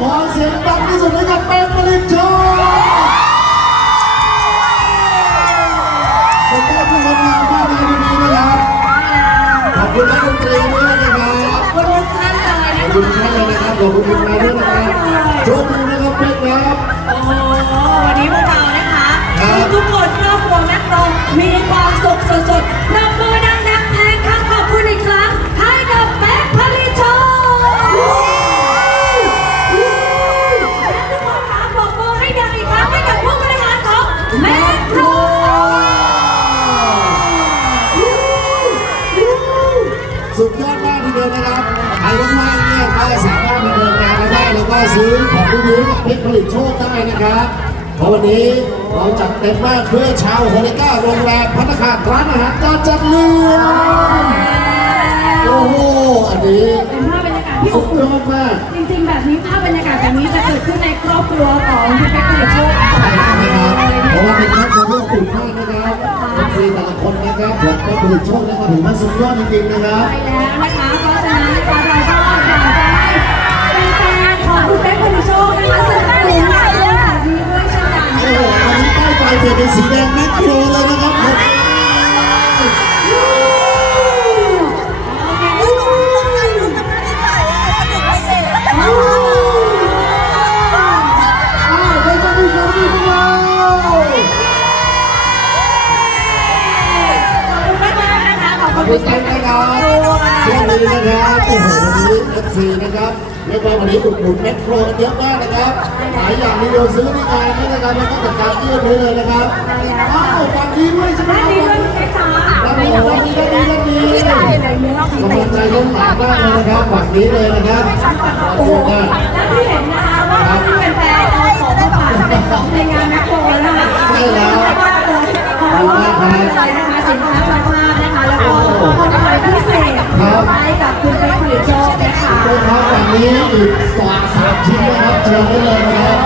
วันนี้ขอเสียงดังที่สุดให้กับเป๊กผลิตโชคขอบคุณที่ทำงานมากในวันนี้นะครับขอบคุณนักดนตรีด้วยนะครับขอบคุณทุกท่านเลยขนะอบคุณทุกท่านเลยนะครับขอบคุณทีมงานด้วยนะครับโชคดีนะครับเป๊กครับโอ้โหวันนี้พวกเรานะคะครับทุกคนค เดียวนะครับใครว่างๆเนี่ยก็สามารถมาเดินงานเราได้แล้วก็ซื้อของดีๆกับเพชรผลิตโชคได้นะครับ เพราะวันนี้เราจัดเต็มมากเพื่อชาวโฮลิก้าโรงแรมพัฒนาคารร้านอาหารจานจัดเลี้ยงโอ้โหอันนี้เป็นภาพบรรยากาศที่อสุบดอุ่ยนอดมาก จริงๆ แบบนี้ภาพบรรยากาศแบบนี้จะเกิดขึ้นในครอบครัวของคุณแป๊กผลิตโชคใช่นะครับเพราะว่าเป็นครอบครัวที่อบอุ่นมากนะครับเป็นซีแต่ละคนนะครับผมก็ผลิตโชคนี่ก็ถือว่าสุดยอดจริงๆนะครับ ไปแล้วนะคะเขอบคุณณแป๊เต้นนะครับช่วงนี้นะครับโอ้โหวันนี้เอฟซีนะครับเรียกว่าวันนี้อุดหนุนแมคโครกันเยอะมากนะครับหลายอย่างที่เราซื้อในงานนี่นะครับแล้วก็จัดการเอื้อนไว้เลยนะครับอ้าววันนี้ด้วยใช่ไหมด้านนี้ด้วยคุณแป๊กจ๋าวันนี้วันนี้วันนี้วันนี้กำลังใจล้นหลามมากเลยนะครับฝั่งนี้เลยนะครับโอ้โหแล้วที่เห็นนะคะ นะคะด้วยครับฝั่งนี้อีกสองสามชิ้นนะครับเชิญได้เลยนะครับ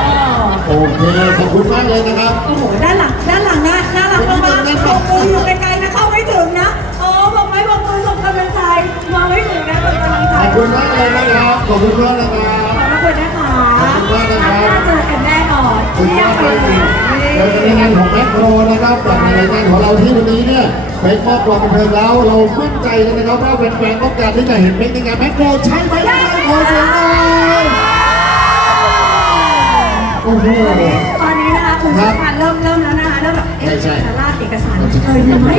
โอเคขอบคุณมากเลยนะครับโอ้โหด้านหลังด้านหลังน่าน่ารักมากๆบอกมืออยู่ไกลๆนะเข้าไม่ถึงนะโอ้บอกไม้บอกมือส่งกำลังใจมองไม่ถึงนะส่งกำลังใจขอบคุณมากเลยนะครับขอบคุณมากนะครับขอบคุณนะคะขอบคุณมากนะครับน่าเจอกันแน่นอนคุณเที่ยมางกเลเลยยเจอกันในงานของแมคโครนะครับกับในรายการของเราที่วันนี้ เนี่ยเป็นครอบครัวบันเทิงแล้วเรามั่นใจเลยนะครับว่าแฟนๆต้องการที่จะเห็นเป็นในงานแมคโครใช่ไหมขอเสียงหน่อยโอ้โห ตอนนี้นะคะคุณผู้บการเริ่มเริ่มแล้วนะคะเริ่มแบบเอ๊ะใช่ใช่ จะลาดเอกสารเคยมีไหม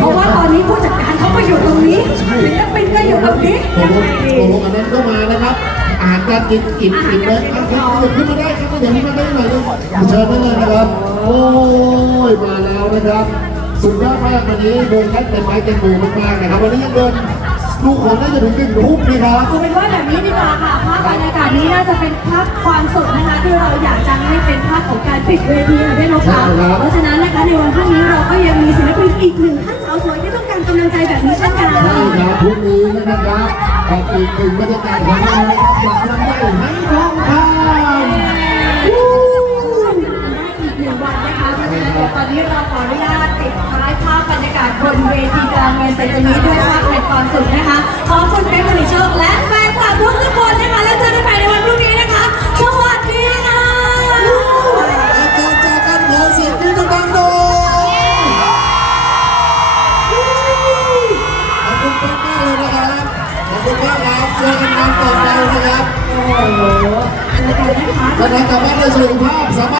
เพราะว่าตอนนี้ผู้จัดการเขาก็อยู่ตรงนี้ศิลปินก็อยู่ตรงนี้ตกลงตกลงอันนั้นก็มานะครับอาหารการกินอิ่มอิ่มเลยครับขึ้นมาได้ครับเดี๋ยวขึ้นมาได้หน่อยเลยเชิญได้เลยนะครับ โอ้ยมาแล้วนะครับ สุดยอดมากวันนี้เดินแค่เต็มไม้เต็มมือมากๆนะครับ วันนี้ยังเดินดูของได้จะถึงกึ่งทุ่มนี่ครับเอาเป็นว่าแบบนี้ดีกว่าค่ะภาพบรรยากาศนี้น่าจะเป็นภาพความสุขนะคะที่เราอยากจะให้เป็นภาพของการปิดเวทีค่ะพี่นกค่ะเพราะฉะนั้นนะคะในวันพรุ่งนี้เราก็ยังมีศิลปินอีกหนึ่งท่านสาวสวยที่ต้องการกำลังใจแบบนี้เช่นกันใช่ครับพรุ่งนี้นะครับกับอีกหนึ่งบรรยากาศของเรานะครับอยากทำได้ให้ทองคำ ความสุขนะคะ ขอบคุณเป็นผลิตโชคและแฟนคลับทุกทุกคนนะคะ แล้วเจอกันใหม่ในวันพรุ่งนี้นะคะ สวัสดีค่ะและก่อนจากกันขอเสียงกรี๊ดดังๆหน่อยขอบคุณมากๆเลยนะครับ ขอบคุณมากครับเจอกันงานต่อไปนะครับโอ้โหเจอกันนะคะกำลังกลับบ้านด้วยสุขภาพสามารถ